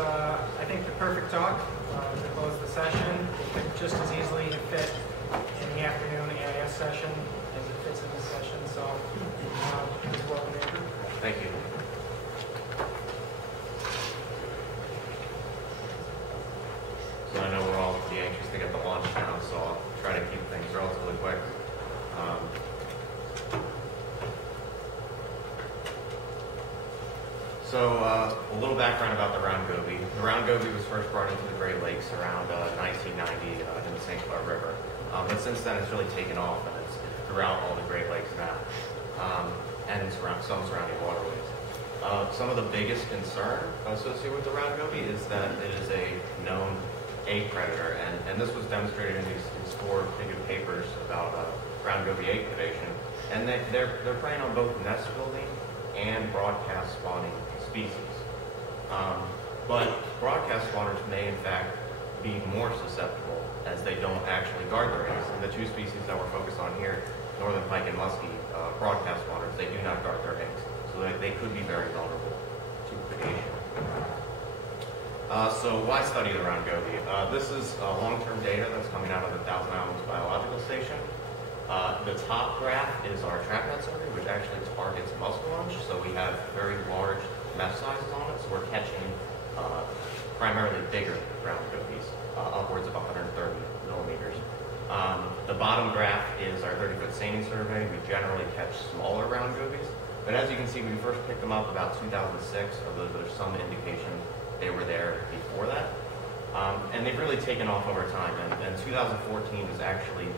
I think, the perfect talk to close the session. It could just as easily fit in the afternoon AIS session as it fits in this session. So, please welcome Andrew. Thank you. So I know we're all pretty anxious to get the launch now, so I'll try to keep things relatively quick. A little background about the Round Goby. The Round Goby was first brought into the Great Lakes around 1990 in the St. Clair River. But since then, it's really taken off, and it's throughout all the Great Lakes now, and some surrounding waterways. Some of the biggest concern associated with the Round Goby is that it is a known egg predator, and this was demonstrated in these 4 figure papers about Round Goby egg predation. And they're preying on both nest building and broadcast spawning species. But broadcast spawners may in fact be more susceptible as they don't actually guard their eggs. And the 2 species that we're focused on here, northern pike and muskie, broadcast spawners, they do not guard their eggs. So they could be very vulnerable to predation. So why study the Round Goby? This is long-term data that's coming out of the Thousand Islands Biological Station. The top graph is our trap net survey, which actually targets muskellunge. So we have very large mesh sizes on it. So we're catching primarily bigger Round Gobies, upwards of 130 millimeters. The bottom graph is our 30-foot seining survey. We generally catch smaller Round Gobies. But as you can see, we first picked them up about 2006, although there's some indication they were there before that. And they've really taken off over time. And 2014 is actually,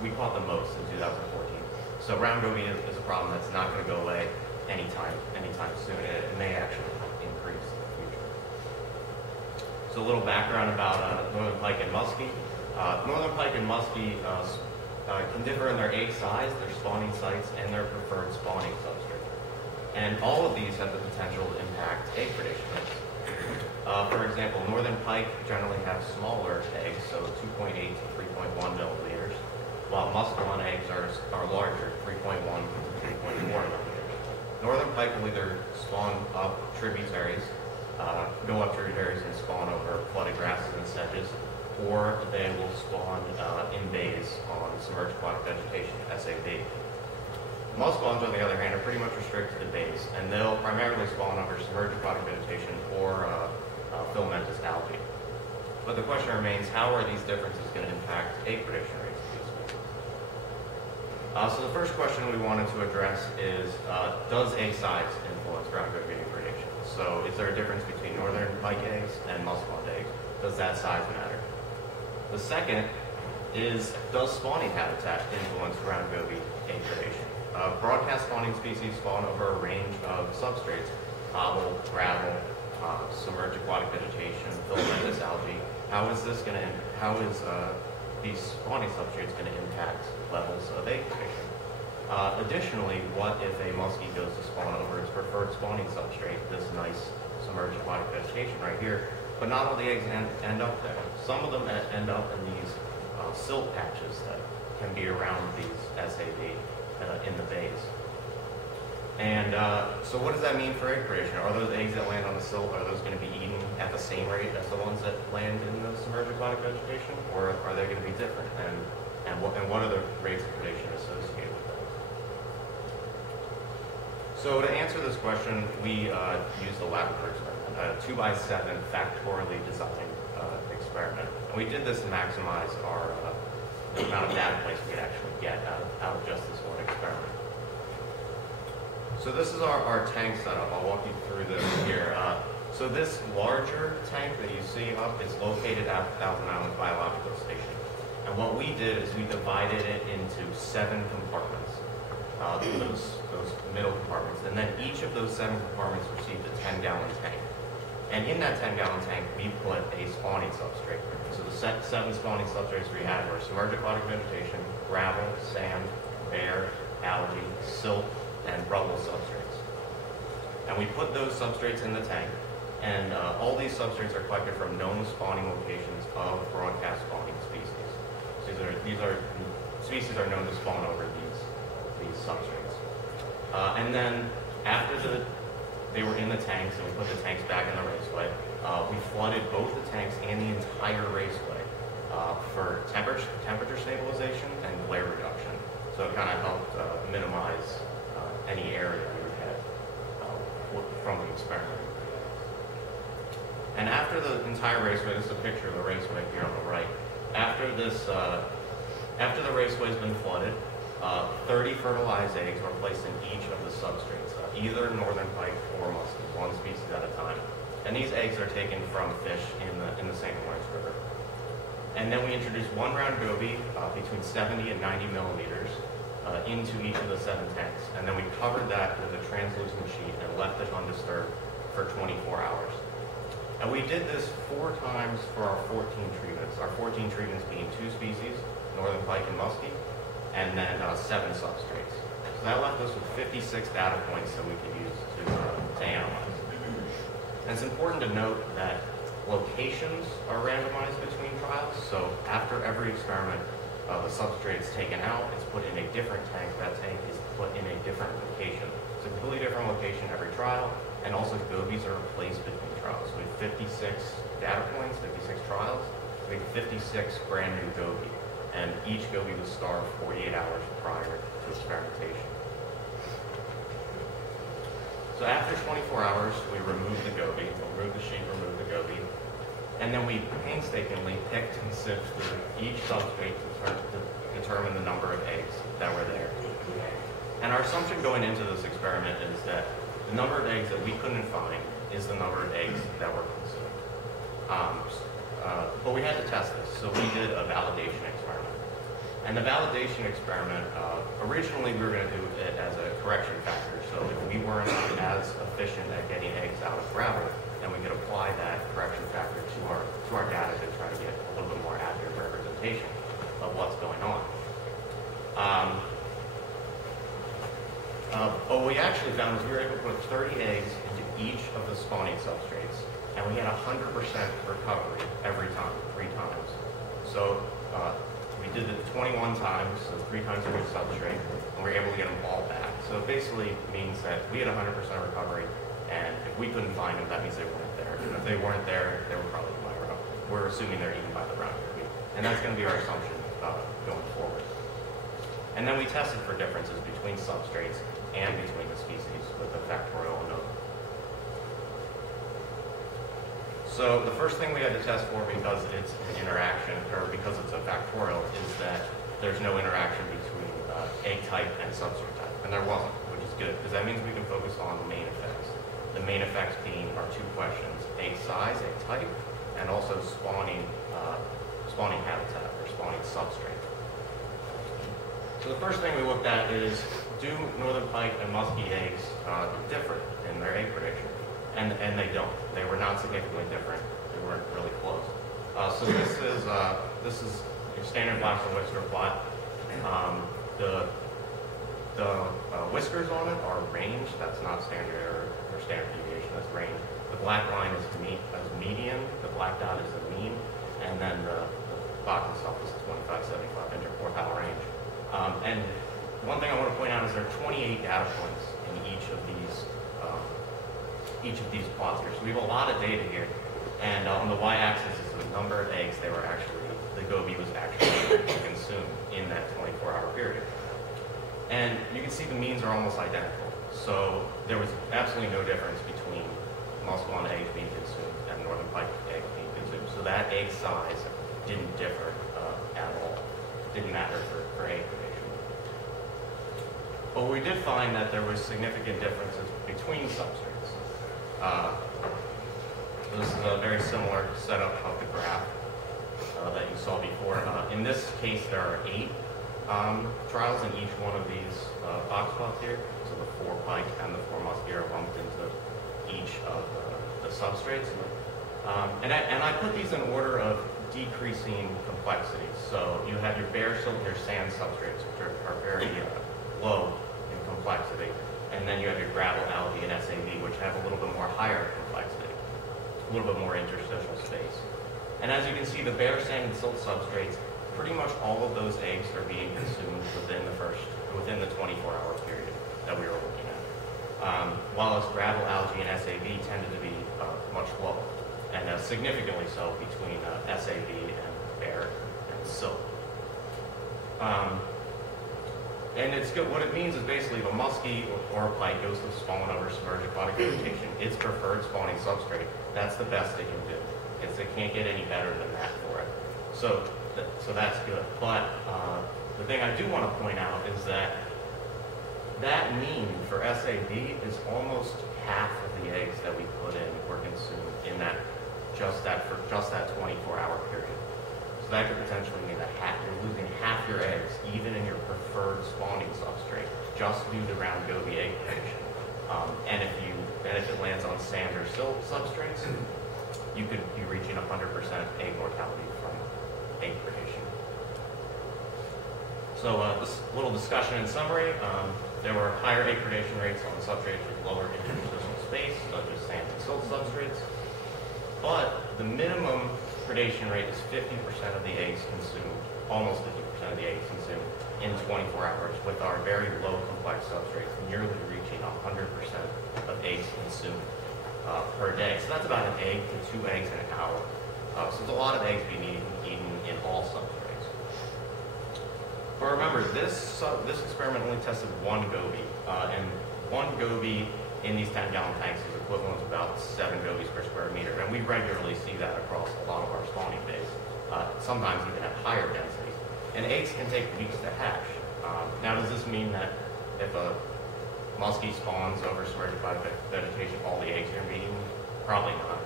we caught the most in 2014. So Round Goby is a problem that's not going to go away anytime soon. It may actually increase in the future. So a little background about northern pike and muskie. Northern pike and muskie can differ in their egg size, their spawning sites, and their preferred spawning substrate. And all of these have the potential to impact egg predation rates. For example, northern pike generally have smaller eggs, so 2.8 to 3.1 milliliters, while muskellunge eggs are larger, 3.1 to 3.4 milliliters. Northern pike will either spawn up tributaries, go up tributaries and spawn over flooded grasses and sedges, or they will spawn in bays on submerged aquatic vegetation, SAV. Muskellunge, on the other hand, are pretty much restricted to bays, and they'll primarily spawn over submerged aquatic vegetation or filamentous algae. But the question remains, how are these differences going to impact egg predation rates of these species? So the first question we wanted to address is, does egg size influence Round Goby egg predation? So is there a difference between northern pike eggs and muskellunge eggs? Does that size matter? The second is, does spawning habitat influence Round Goby egg predation? Broadcast spawning species spawn over a range of substrates, cobble, gravel, submerged aquatic vegetation, filamentous algae. How is these spawning substrates going to impact levels of egg predation? Additionally, what if a muskie goes to spawn over its preferred spawning substrate, this nice submerged aquatic vegetation right here, but not all the eggs end up there. Some of them end up in these silt patches that can be around these SAV in the bays. And so what does that mean for egg predation? Are those eggs that land on the silt, are those going to be eaten at the same rate as the ones that land in the submerged aquatic vegetation? Or are they going to be different? And what are the rates of predation associated with that? So to answer this question, we used a laboratory experiment, a 2x7 factorially designed experiment. And we did this to maximize the amount of data points we could actually get out of just this one experiment. So this is our tank setup. I'll walk you through this here. So this larger tank that you see up is located at the Thousand Islands Biological Station. And what we did is we divided it into 7 compartments, those middle compartments. And then each of those 7 compartments received a 10-gallon tank. And in that 10-gallon tank, we put a spawning substrate. So the 7 spawning substrates we had were submerged aquatic vegetation, gravel, sand, bare, algae, silt, and rubble substrates. And we put those substrates in the tank, and all these substrates are collected from known spawning locations of broadcast spawning species. So these are species are known to spawn over these substrates. And then after they were in the tanks, and we put the tanks back in the raceway, we flooded both the tanks and the entire raceway for temperature stabilization and glare reduction. So it kind of helped minimize any area we would have from the experiment. And after the entire raceway, this is a picture of the raceway here on the right. After the raceway has been flooded, 30 fertilized eggs were placed in each of the substrates, either northern pike or muskie, one species at a time. And these eggs are taken from fish in the St. Lawrence River. And then we introduced one round goby between 70 and 90 millimeters into each of the 7 tanks. And then we covered that with a translucent sheet and left it undisturbed for 24 hours. And we did this 4 times for our 14 treatments. Our 14 treatments being 2 species, northern pike and muskie, and then 7 substrates. So that left us with 56 data points that we could use to analyze. And it's important to note that locations are randomized between trials. So after every experiment, the substrate is taken out, it's put in a different tank. That tank is put in a different location. It's a completely different location every trial, and also gobies are replaced between trials. So we have 56 data points, 56 trials. We have 56 brand new goby, and each goby was starved 48 hours prior to experimentation. So after 24 hours, we removed the goby, removed the sheet, removed the goby, and then we painstakingly picked and sieved through each substrate to determine the number of eggs that were there. And our assumption going into this experiment is that the number of eggs that we couldn't find is the number of eggs that were consumed. But we had to test this, so we did a validation experiment. And the validation experiment, originally we were going to do it as a correction factor. So if we weren't as efficient at getting eggs out of gravel, then we could apply that correction factor to our data to try to get a little bit more accurate representation of what's going on. What we actually found was we were able to put 30 eggs into each of the spawning substrates, and we had 100% recovery every time, 3 times. So we did it 21 times, so 3 times every substrate, and we were able to get them all back. So it basically means that we had 100% recovery, and if we couldn't find them, that means they weren't there. And if they weren't there, they were probably by round. We're assuming they're eaten by the round goby, and that's going to be our assumption going forward. And then we tested for differences between substrates and between the species with a factorial node. So the first thing we had to test for, because it's an interaction, or because it's a factorial, is that there's no interaction between egg type and substrate type. And there wasn't, which is good, because that means we can focus on the main effects. The main effects being our 2 questions: egg size, egg type, and also spawning habitat, or spawning substrate. So the first thing we looked at is, do northern pike and muskie eggs differ in their egg prediction? And they don't. They were not significantly different. They weren't really close. So this is your standard Blackstone whisker plot. The whiskers on it are range. That's not standard error or standard deviation. That's range. The black line is median. The black dot is the mean, and then the box itself is 2575 interquartile range. And one thing I want to point out is there are 28 data points in each of these plots here. So we have a lot of data here. And on the y-axis is the number of eggs the goby was actually able to consume in that 24-hour period. And you can see the means are almost identical. So there was absolutely no difference between Muskellunge eggs being consumed and northern pike eggs being consumed. So that egg size didn't differ at all. It didn't matter for egg prediction. But we did find that there was significant differences between substrates. This is a very similar setup of the graph that you saw before. In this case, there are 8 trials in each one of these box plots here. So the 4 pike and the 4 muskie are lumped into each of the substrates. And I put these in order of decreasing complexity. So you have your bare cylinder sand substrates, which are very low in complexity. And then you have your gravel, algae, and SAV, which have a little bit more higher complexity, a little bit more interstitial space. And as you can see, the bare sand and silt substrates, pretty much all of those eggs are being consumed within the 24-hour period that we were looking at. While gravel, algae, and SAV tended to be much lower. And significantly so between SAB and bear and silk. And it's good. What it means is basically if a muskie or a pike goes to spawn over submerged aquatic vegetation, its preferred spawning substrate, that's the best they can do. They can't get any better than that for it. So that's good. But the thing I do want to point out is that mean for SAB is almost half of the eggs that we put in or consume in just that 24-hour period. So that could potentially mean that you're losing half your eggs, even in your preferred spawning substrate, just due to round goby egg predation. And if it lands on sand or silt substrates, you could be reaching 100% egg mortality from egg predation. So this little discussion in summary, there were higher egg predation rates on substrates with lower interstitial space, such as sand and silt substrates. But the minimum predation rate is 50% of the eggs consumed, almost 50% of the eggs consumed in 24 hours with our very low complex substrates, nearly reaching 100% of eggs consumed per day. So that's about an egg to 2 eggs in an hour. So there's a lot of eggs being eaten in all substrates. But remember, this experiment only tested 1 goby, and 1 goby in these 10-gallon tanks is equivalent to about 7 gobies per square meter, and we regularly see that across a lot of our spawning bays, sometimes even at higher densities. And eggs can take weeks to hatch. Now, does this mean that if a muskie spawns over submerged aquatic vegetation, all the eggs are going to be eaten? Probably not.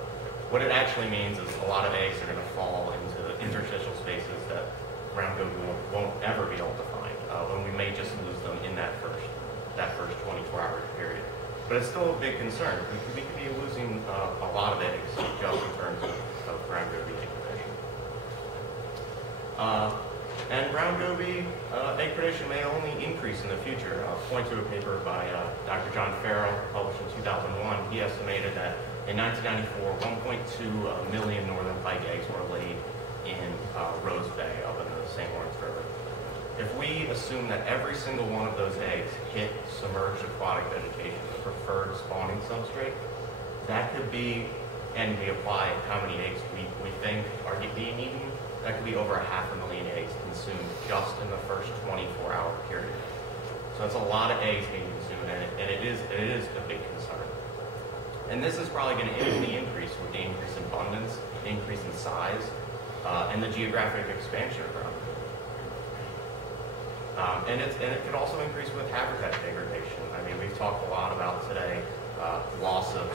What it actually means is a lot of eggs are going to fall into the interstitial spaces that round goby won't ever be able to find, and we may just lose them in that first 24-hour period. But it's still a big concern. We could be losing a lot of eggs just in terms of round goby egg predation. And round goby egg predation may only increase in the future. I'll point to a paper by Dr. John Farrell, published in 2001. He estimated that in 1994, 1.2 million northern pike eggs were laid in Rose Bay up in the St. Lawrence River. If we assume that every single one of those eggs hit submerged aquatic vegetation, the preferred spawning substrate, that could be, and we apply how many eggs we think are being eaten, that could be over 500,000 eggs consumed just in the first 24-hour period. So it's a lot of eggs being consumed, and it is a big concern. And this is probably going to instantly increase with the increase in abundance, increase in size, and the geographic expansion of round goby. And it could also increase with habitat degradation. I mean, we've talked a lot about today loss of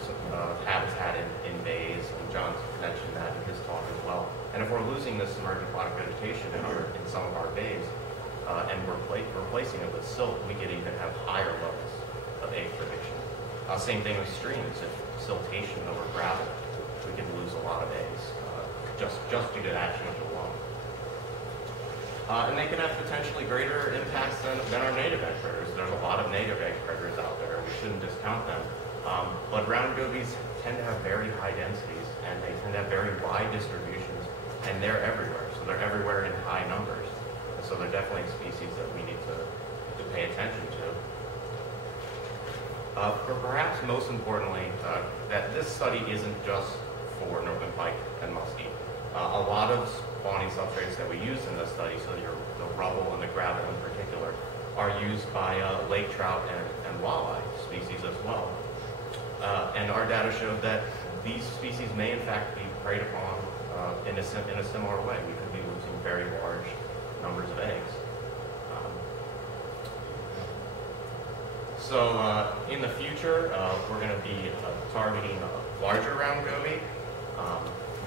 habitat in bays, and John's mentioned that in his talk as well. And if we're losing this submerged aquatic vegetation in some of our bays, and we're replacing it with silt, we could even have higher levels of egg predation. Same thing with streams. If siltation over gravel, we could lose a lot of eggs just due to that change alone. And they can have potentially greater impacts than our native egg predators. There's a lot of native egg predators out there, and we shouldn't discount them. But round gobies tend to have very high densities, and they tend to have very wide distributions, and they're everywhere. So they're everywhere in high numbers. And so they're definitely species that we need to pay attention to. But perhaps most importantly, that this study isn't just for northern pike and muskie. A lot of spawning substrates that we use in this study, so the rubble and the gravel in particular, are used by lake trout and walleye species as well. And our data showed that these species may in fact be preyed upon in a similar way. We could be losing very large numbers of eggs. So in the future, we're going to be targeting larger round goby.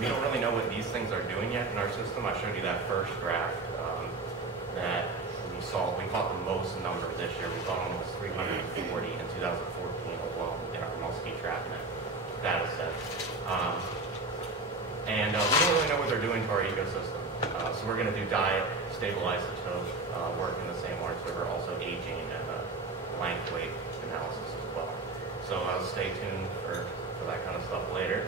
We don't really know what these things are doing yet in our system. I showed you that first graph that we saw. We caught the most number this year. We caught almost 340 in 2014 alone in our muskie trap net data set. And we don't really know what they're doing to our ecosystem. So we're going to do diet, stable isotope work in the St. Lawrence River, also aging and length weight analysis as well. So stay tuned for that kind of stuff later.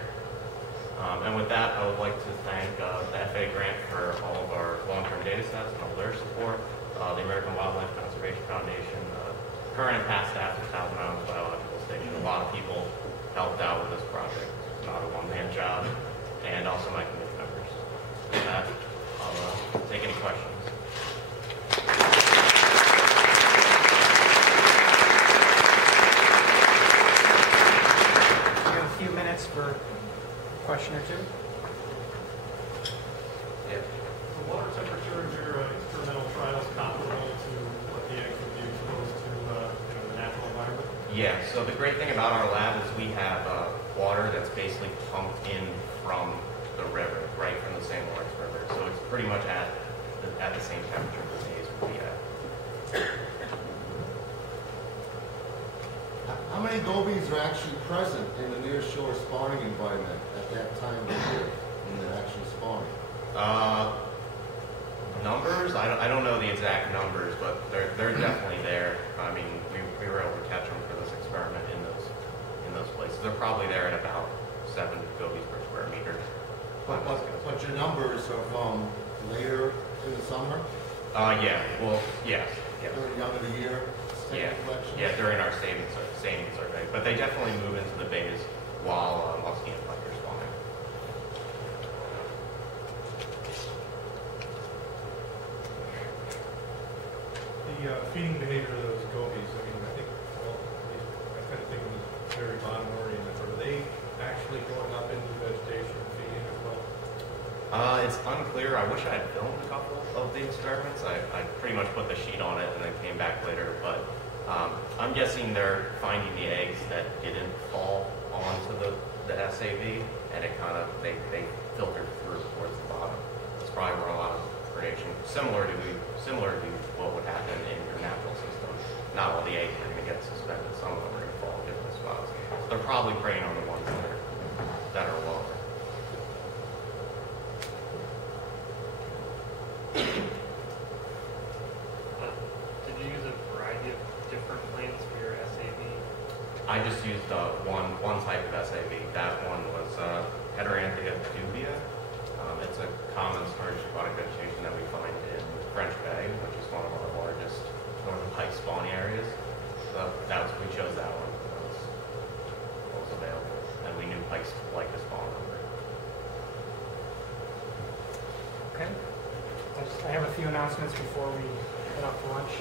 And with that, I would like to thank the FA grant for all of our long-term data sets and all their support, the American Wildlife Conservation Foundation, current and past staff at Thousand Islands Biological Station. A lot of people helped out with this project. It's not a one-man job. And question or two? Yeah. The water temperature in your experimental trials comparable to what the eggs would be exposed to the natural environment? Yeah, so the great thing about our lab is we have water that's basically pumped in from the river, right from the St. Lawrence River. So it's pretty much at the same temperature the days would be at. How many gobies are actually present in the near-shore spawning environment at that time of year when they're actually spawning? Numbers? I don't know the exact numbers, but they're definitely there. I mean, we were able to catch them for this experiment in those places. They're probably there at about 7 gobies per square meter. But your numbers are from later in the summer? Yeah. Well, yeah. During the young of the year? Yeah. Collection? Yeah, during our staging survey. But they definitely move into the bays while muskie and pike are spawning. The feeding behavior of those gobies, I mean, I think, well, I kind of think of them as very bottom oriented. Are they actually going up into vegetation and feeding as well? It's unclear. I wish I had filmed a couple of the experiments. I pretty much put the sheet on it and then came back later, but I'm guessing they're finding the eggs that didn't fall onto the SAV, and it kind of, they filtered through towards the bottom. That's probably where a lot of predation, similar to what would happen in your natural system. Not all the eggs are going to get suspended. Some of them are going to fall in different spots. So they're probably preying on the ones that are lower. Did you use a variety of different plants for your SAV? I just used one type of SAV. That one was Heteranthia dubia. It's a common storage aquatic vegetation that we find in French Bay, which is one of our largest northern pike spawning areas. So we chose that one because it was available, and we knew pikes like to spawn over it. Okay. I have a few announcements before we head out for lunch.